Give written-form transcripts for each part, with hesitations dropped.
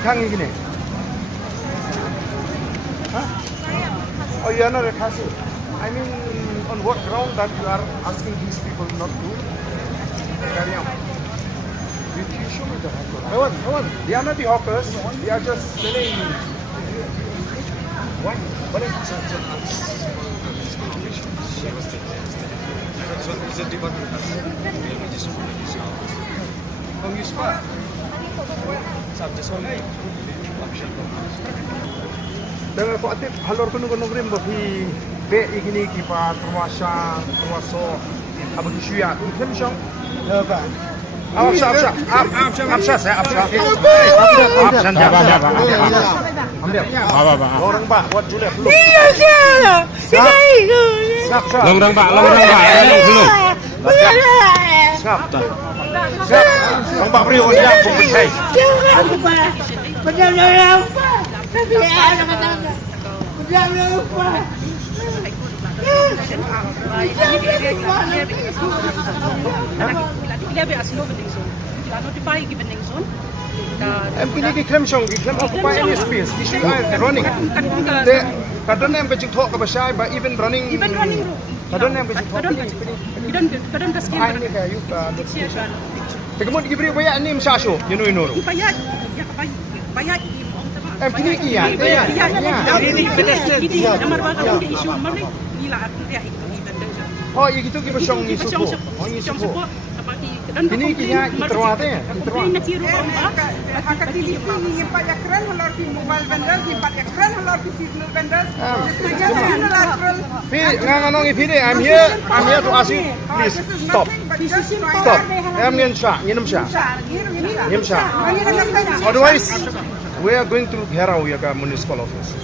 kang gini. Huh? Oh, you are not a Khasi. I mean, on what ground that you are asking these people not to carry on? You show me the hawker. I want. They are not the hawkers. They are just selling. What? What is dengan kau atik halor kuno brim bafi be igini kipa terwasa terwaso abang syuya kan syong apa Absha Lorong Pak, buat Juliet dulu. Lorong Pak. Siap. Lorong Pak beri uang pembeli. Kini di klem song, di klem occupy any space. Issue running. Kadang yang bejik thok kabasai, but even running. Kadang yang bejik thok. Kadang kasih. Ini kayak yuk. Kemudian diberi banyak ni msasho, you know. Banyak. Kini kian. Oh, itu kita song ni suko. Kini kian terwate. I'm here to ask you, please stop. Otherwise, we are going to Gherau municipal office.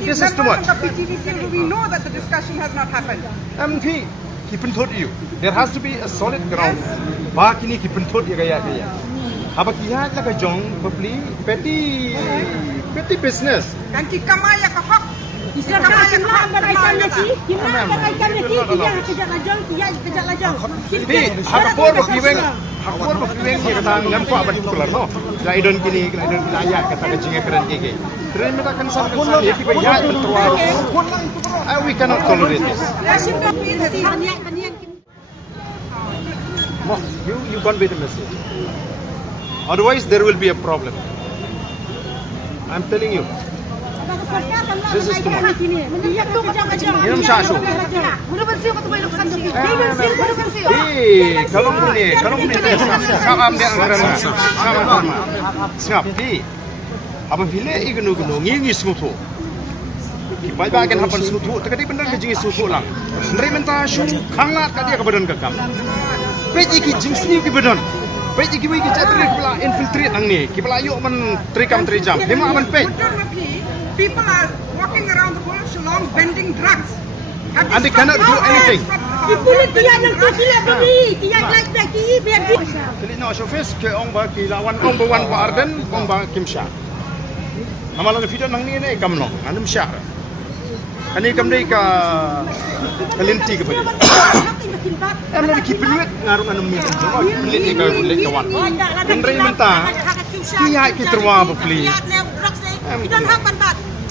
This is too much. We know that the discussion has not happened. Keep in touch you. There has to be a solid ground. Bakini keep in touch you gaya. Aba kihat la ka jong probably petty business. Kan kita maya ka hak. Isa ka maya ka hak beraikan lagi. Gimana beraikan lagi? Dia kejak lajang, dia kejak lajang. Hak por bakiweng ni kata ngam ko aban kular no. Laidon kini layak kata kecingnya keren keke. Terima kan sa ya kita ya terwar. We cannot tolerate this. You convey the message. Otherwise, there will be a problem. I'm telling you. This is too much. Minum sasho. Kalau ni, kamam dia anggaran. Siap. Apa bila ignu ngingi suatu. Baik-baik hapan suatu. Takkan dia benar kejingi suatu lang. Mereka shu kangat kat dia kebadan kekam. Peji kijing sini kebadan. Peji kiwi kijatri kepala infiltrate ang ni. Kepala yuk man trikam trijam. Lima aman pej. People are walking around the whole Shillong vending drugs. And they cannot do anything. Kali no shofes ke ong ba kilawan ong bawan pa arden ong ba kimsha. Amalan video nang ni kamno anum sha. Ani kamdei ka kalinti ke ba. Am na kipinuit ngarung anum mi. Kipinuit ni ka ulit kawan. Kendrai menta. Kiya kitrwa ba pli.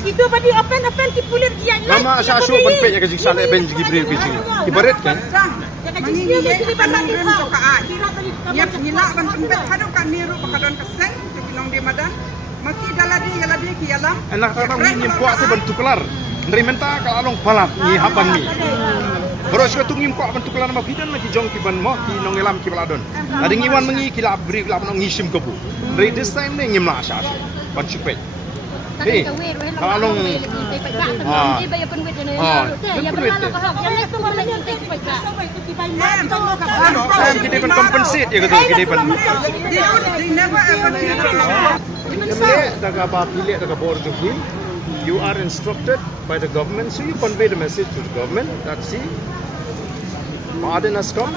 Itu badi open kipulir dia. Mama asasyo banpe ya kasi sala ben gibre biji. Ibaret kan? Ya nila ban pempet hado kan niru pakadon kaseng kinong di madan. Maki galadi ki alam. Enak ta ngim ko ate ban tuklar. Ndri menta ka along palap ni haban ni. Boros ko tungim ko ban tuklar ma bidan lagi jong ki ban mo ki nong elam ki baladon. Adi ngiwan mengi ki la bri la nong ngisim ko bu. Ndri this time ni ngim la asasyo. Ban chupet. Kalau compensate ya gitu gede pan. You are instructed by the government, so you convey the message to the government that see, Aden has come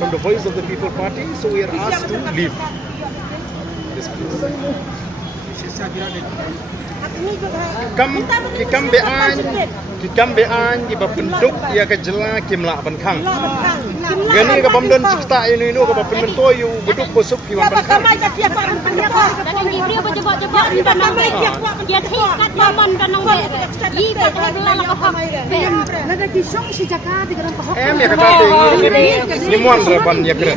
from the Voice of the People Party, so we are asked to leave this place. Kikambean iba penduk ia ke jela kimla bankang. Gani ka bamdan cipta ini ka penento yu beduk busuk ki bankang. Em ya kata ni muan reban ya kira.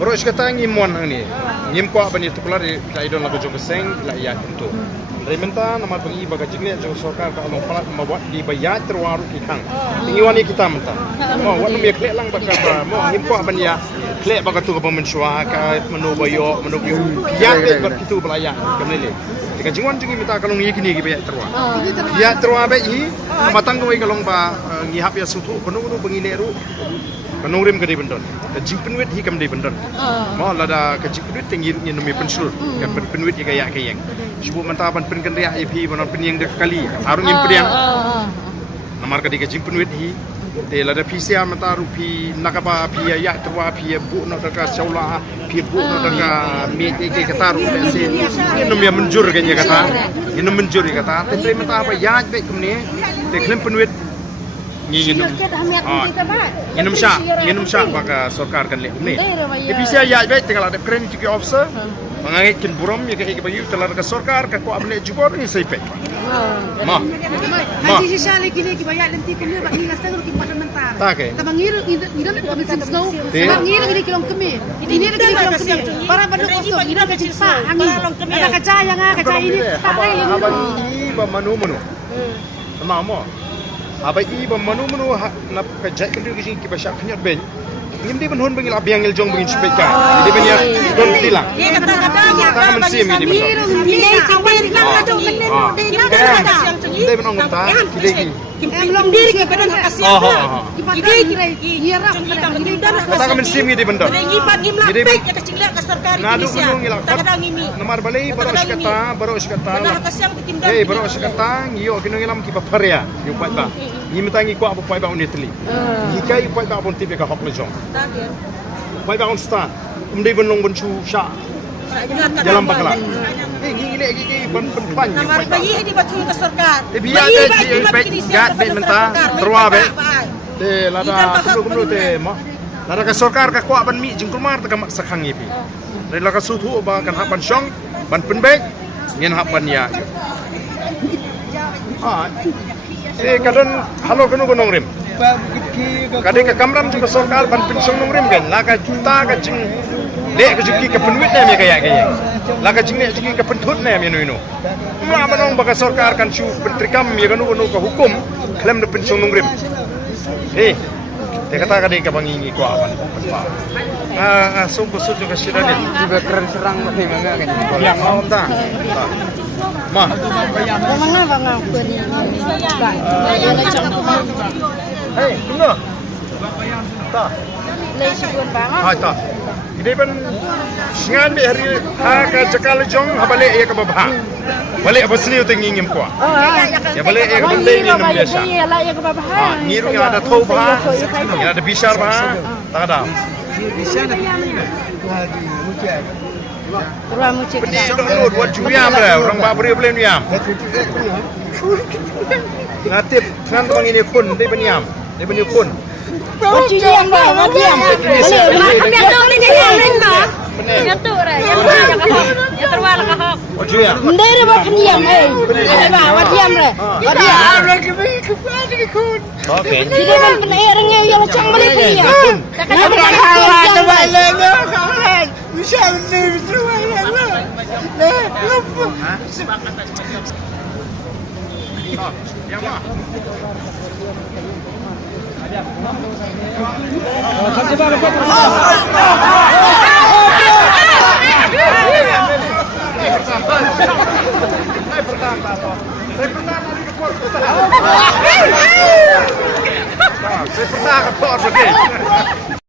Baru kata ngimuan ni. Ngim ko apa ni tukular la idon lagu jong seng la ya itu. Rementa nama pengi baga jingne jong sorkar ka along palat mawat di bayat terwaru ki kang. Ingiwan ni kita menta. Mo wat mi klek lang baga ba mo ngim ko apa ni ya klek baga tu ka pemensua ka menobayo menobayo. Ya ke ber kitu belaya kemlele. Jika jingwan jingi minta kalong ni kini ki bayat terwa. Ya terwa ba i matang ko kalong ba ngihap ya sutu kono bengile ru. Penurem kedai bendon, kejimpenwit hi kam dei bendon. Mau lada kejimpenwit tinggi ni numi pensul, kan penwit i kayak kayeng. Sebut mentapan penkenria IP banon penyeng dek kali, arung imperiang. Namar kedai kejimpenwit hi, te lada PCR mentaru pi nakapa pi ya terwa pi bu no deka saula pi bu no deka mi ke kataru besi. Ni numi menjur kenya kata, ni numi menjur kata. Te menta apa ya baik kemni, te klem penwit nginum syak baka sorkar kan leh ni. Tapi saya ya baik tinggal ada keren juga officer mengait kin buram ya ke bagi telar ke sorkar ka ko abne jubor ni sai pek. Ma. Haji sisale kini ki bayar nanti kini ba hinga setengah ki parlamentar. Tabangir ida ko bisin snow. Tabangir ini kilong kemi. Ini lagi kilong kemi. Para penduduk kosong ida ka cinta angin. Ada kacaya nga kacaya ini. Abang ini ba manu. Mama. Abai iba manu nak kajak kendu kising kibasyak kenyat ben. Ngim di benhun bengil abiang iljong bengin sepeka. Jadi benya don tilang. Dia kata-kata Kata mensim ini betul. Kita benong kata kita Belum diri ke badan kasih. kata mensim ini betul. Jadi ya kecil ke serkar Nadu benong ilak. Namar balai baru sekata. Baru sekata ngio kinong ilam kipa paria. Yung pat ba. Ngimetangi ko apa pai ba unitli. Hikai pai ba pun tipe ka hok lejong. Pai ba on sta. Umdai benong bencu sya. Jalan bakalan. Gile ban pan. Namar bayi di betul ke serkar. Biar dia gat bet mentah terwa bet. Te lada kumlu te mo. Lada ka sorkar ka kwa ban mi jingkumar ta ka sakhang ipi. Lada ka sutu ba kan hapan syong ban penbek ngin hapan ya. Kadang halo gunung rim. Kadang ke kamram juga sorkar ban pensong rim kan. Laka juta ka jing lek ke juki ke penwit nem ya kayak. Laka jing lek juki ke pentut nem ya nu. Mula manong baka sorkar kan su pentrikam ya kanu ke hukum klaim de pensong rim. Dia kata kadang ke bangingi ko awan. Sungguh juga sida ni. Tiba keren serang mati mangga kan. Yang mau ta. Ma. Banga pun. Hei, tunggu. Ta. Lei sibun banga. Ha ta. Ini pun singan be hari ha ka jakal jong ha balik ya ke babah. Balik apa seliu tinggi ngim ko. Ya balik ya ke bendai ni nam biasa. Ya lah ya ke babah. Ngiru yang ada tau bah. Yang ada bishar bah. Tak ada. Ruang mucik. Pening dong buat juyam lah. Orang babri boleh niam. Ngatip ngan bang ini kun dia beniam. Dia beni kun. Diam bah, diam. Ambil tu ni diam lah. Ya tu re. Ya terwal ka hok. Oh juyam. Ndai re buat diam Ba diam re. Diam re ke kun. Okey. Dia kan penerangnya yang macam mana dia. Nak berhawa terbalik lah. Bisa ni terbalik lah. Yang mana? Saya pernah ke Port Bukit.